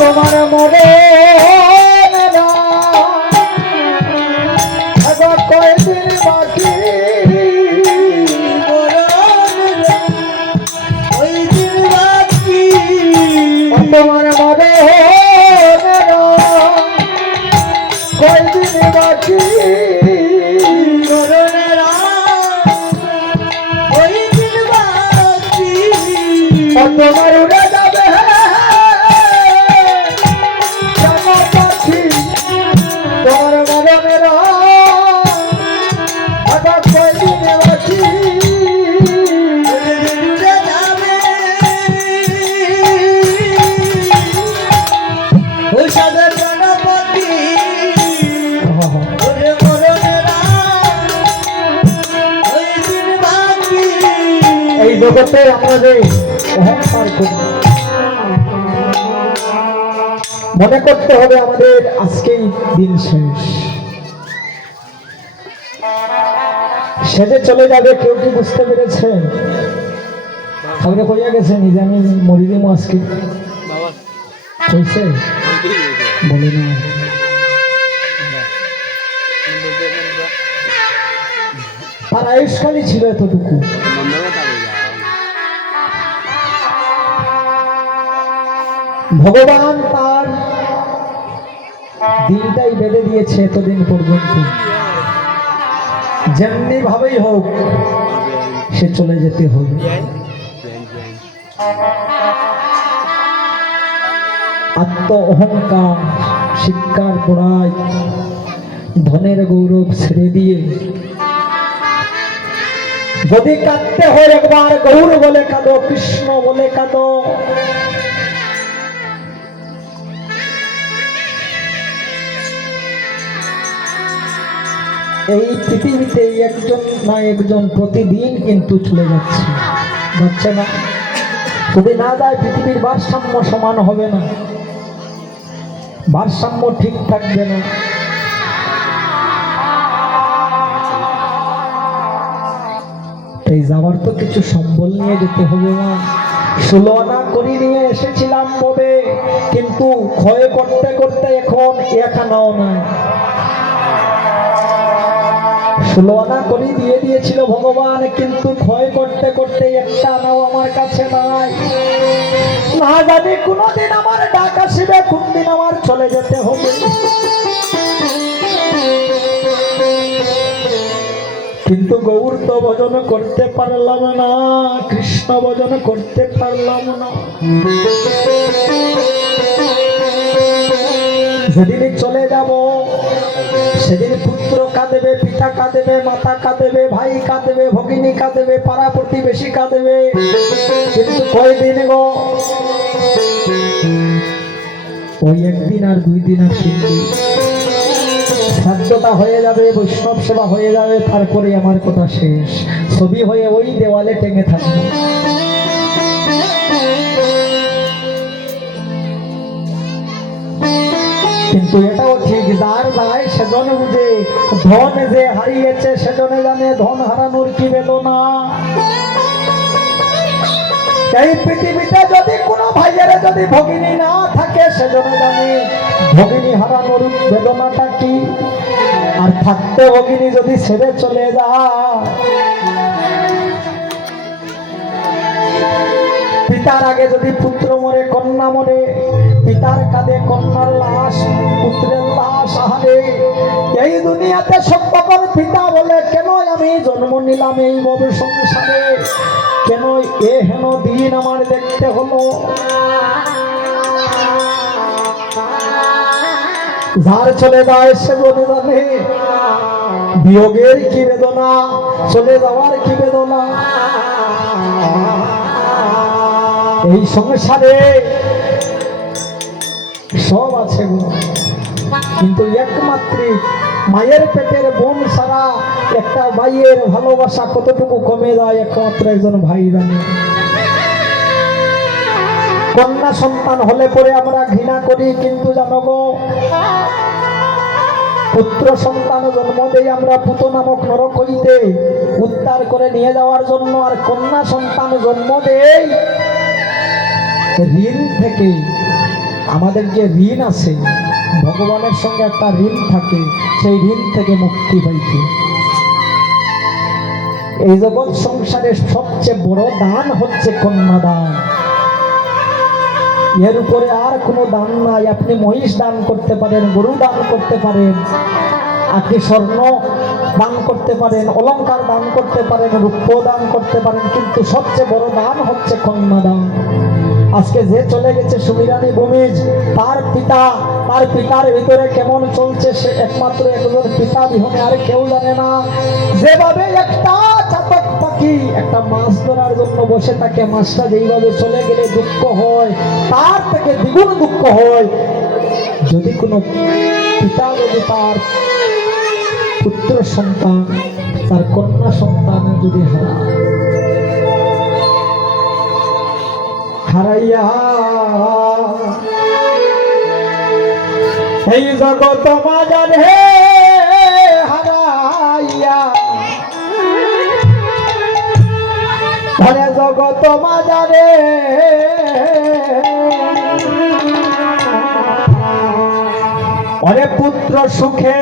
তোমার মনে কয়েকদিন বাকি তোমার মনে কয়েকদিন বাকি তোমার উড়ে যাবে তোমার মরণের আঘাত কয়দিনে বাকি এই জগতে আমরা যে অহংকার করি মনে করতে হবে আমাদের আজকেই দিন শেষ সেজে চলে যাবে কেউ কি বুঝতে পেরেছেন খবরে কইয়া গেছে নিজে আমি মরি দিমু আজকে কইছে বলে না তার আয়ুষ্কালই ছিল এতটুকু ভগবান তার দিনটাই বেঁধে দিয়েছে এতদিন পর্যন্ত যেমনি ভাবেই হোক সে চলে যেতে হবে আত্ম অহংকার শিক্ষার পড়ায় ধনের গৌরব ছেড়ে দিয়ে যদি কাঁদতে হয় একবার গৌর বলে কাঁদো কৃষ্ণ বলে কাঁদো এই পৃথিবীতে একজন না একজন প্রতিদিন কিন্তু চলে যাচ্ছে না যদি না যায় পৃথিবীর ভারসাম্য সমান হবে না ভারসাম্য ঠিক থাকবে না এই যাওয়ার তো কিছু সম্বল নিয়ে যেতে হবে না 16 আনা করি নিয়ে এসেছিলাম ববে কিন্তু ক্ষয় করতে করতে এখন 1 আনাও নাই 16 আনা করে দিয়ে দিয়েছিল ভগবান, কিন্তু ক্ষয় করতে করতে একটা আনাও আমার কাছে নাই। না জানি কোনদিন আমার ডাক আসিবে, কোন দিন আমার চলে যেতে হবে। কিন্তু গৌর তো ভজন করতে পারলাম না, কৃষ্ণ ভজন করতে পারলাম না। যেদিন চলে যাব সেদিন পুত্র কাঁদবে, পিতা কাঁদবে, মাতা কাঁদবে, ভাই কাঁদবে, ভগিনী কাঁদবে, পাড়া প্রতিবেশী কাঁদবে। কিন্তু কয়দিন গো, ওই একদিন আর 2 দিন আর 3 দিন, শ্রাদ্ধটা হয়ে যাবে, বৈষ্ণব সেবা হয়ে যাবে, তারপরে আমার কথা শেষ। ছবি হয়ে ওই দেওয়ালে টেঙে থাকবে। কিন্তু এটাও ঠিক, যার যায় সেজনে বুঝে, ধন যে হারিয়েছে সেজনে জানে ধন হারানোর কি বেদনা। এই পৃথিবীতে যদি কোনো ভাইয়ের যদি ভগিনী না থাকে, সেজনে জানে ভগিনী হারানোর বেদনাটা কি। আর থাকতে ভগিনী যদি ছেড়ে চলে যায়, পিতার আগে যদি পুত্র মরে, কন্যা মরে, পিতার কাঁধে কন্যার লাশ, পুত্রের লাশ। আহারে, এই দুনিয়াতে সকল পিতা বলে, কেন আমি জন্ম নিলাম এই ভব সংসারে, কেন এ হেন দিন আমার দেখতে হলো। যার চলে যায় সে বলে জানে বিয়োগের কি বেদনা, চলে যাওয়ার কি বেদনা। এই সংসারে সব আছে গো, কিন্তু একমাত্র মায়ের পেটের বোন ছাড়া একটা ভাইয়ের ভালোবাসা কতটুকু কমে যায় একমাত্র একজন ভাই জানে। কন্যা সন্তান হলে পরে আমরা ঘৃণা করি, কিন্তু জানো গো, পুত্র সন্তান জন্ম দেই আমরা পুত নামক নরক হইতে উদ্ধার করে নিয়ে যাওয়ার জন্য। আর কন্যা সন্তান জন্ম দেই ঋণ থেকে। আমাদের যে ঋণ আছে, ভগবানের সঙ্গে একটা ঋণ থাকে, সেই ঋণ থেকে মুক্তি পাইতে। এই জগৎ সংসারের সবচেয়ে বড় দান হচ্ছে কন্যাদান। এর উপরে আর কোনো দান নাই। আপনি মহিষ দান করতে পারেন, গরু দান করতে পারেন, আপনি স্বর্ণ দান করতে পারেন, অলংকার দান করতে পারেন, রূপ্য দান করতে পারেন, কিন্তু সবচেয়ে বড় দান হচ্ছে কন্যাদান। আজকে যে চলে গেছে সুমিরানী ভূমিজ, তার পিতার ভিতরে কেমন চলছে সে একমাত্র একজন পিতা বিহনে আর কেউ জানে না। যেভাবে একটা চাতক পাখি একটা মাছ ধরার জন্য বসে থাকে, মাছটা যেইভাবে চলে গেলে দুঃখ হয়, তার থেকে দ্বিগুণ দুঃখ হয় যদি কোনো পিতা যদি তার পুত্র সন্তান, তার কন্যা সন্তান যদি হারাইয়া এই জগৎ মাঝারে হারাইয়া, ধরে জগৎ মাঝারে অরে পুত্র সুখে